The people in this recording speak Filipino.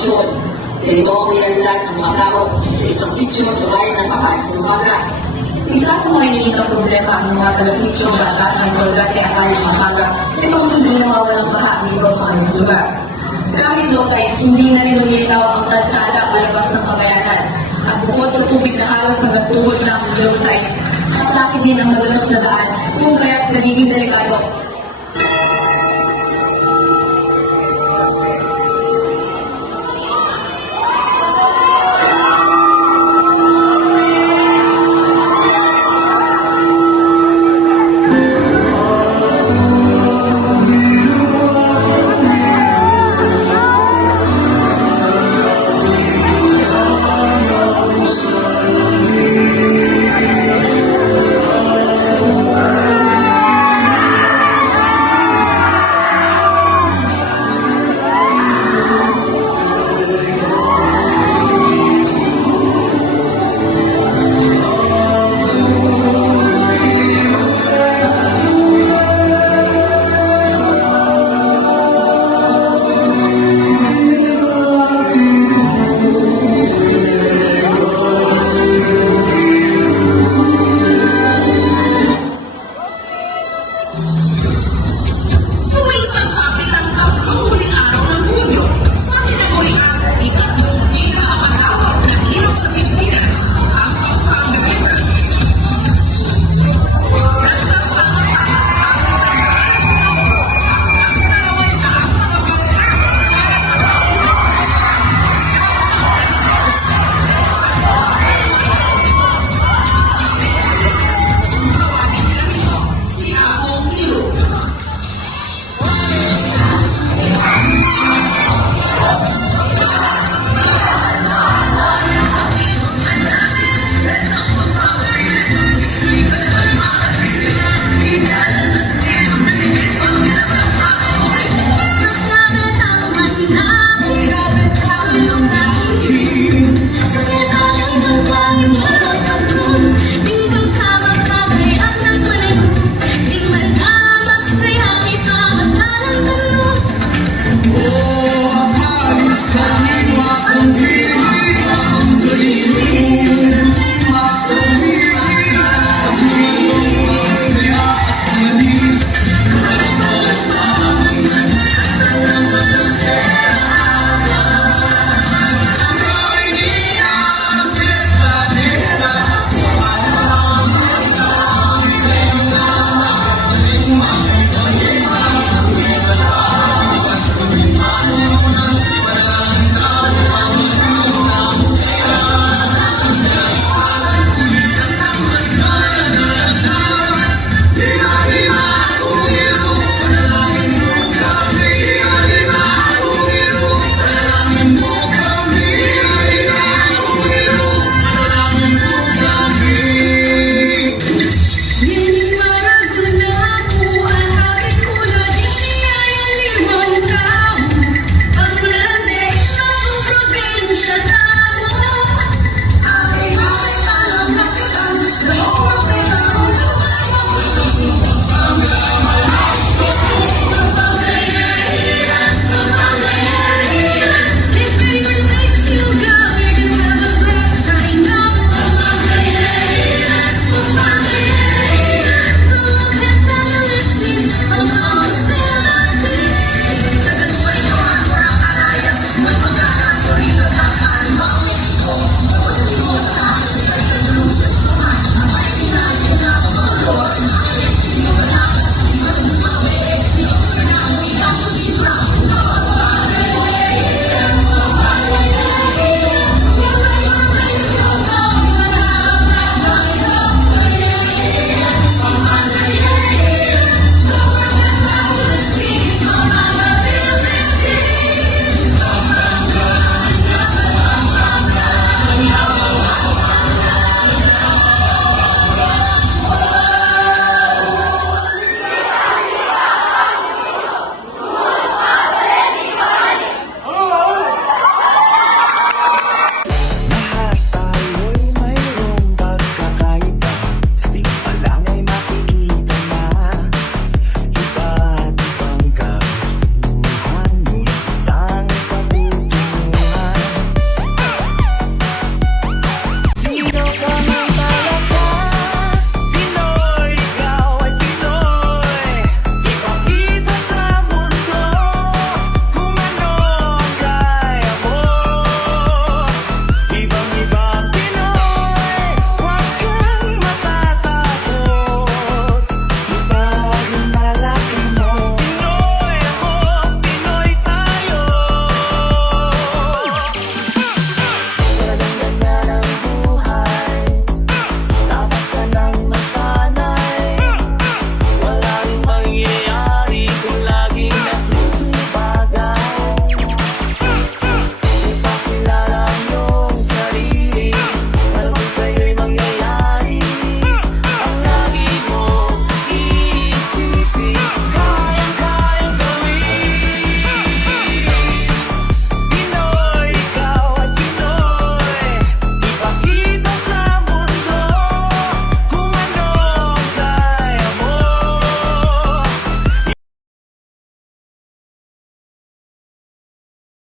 sitwasyon. Ganito ang realidad ng mga tao sa isang sityo sa bayan ng Pampanga. Isa sa mga iniintang problema ang mga taga-sityo batas ng Colgate at Ayang Pampanga na itong hindi nawawalang baha dito sa kanilang lugar. Kahit lokay, hindi na rin lumilitaw ang kalsada palabas ng kabayanan. At bukod sa tubig na halos hanggang tuhod na ang lulutay, masakit din ang madalas na daan kung kaya't nagiging delikado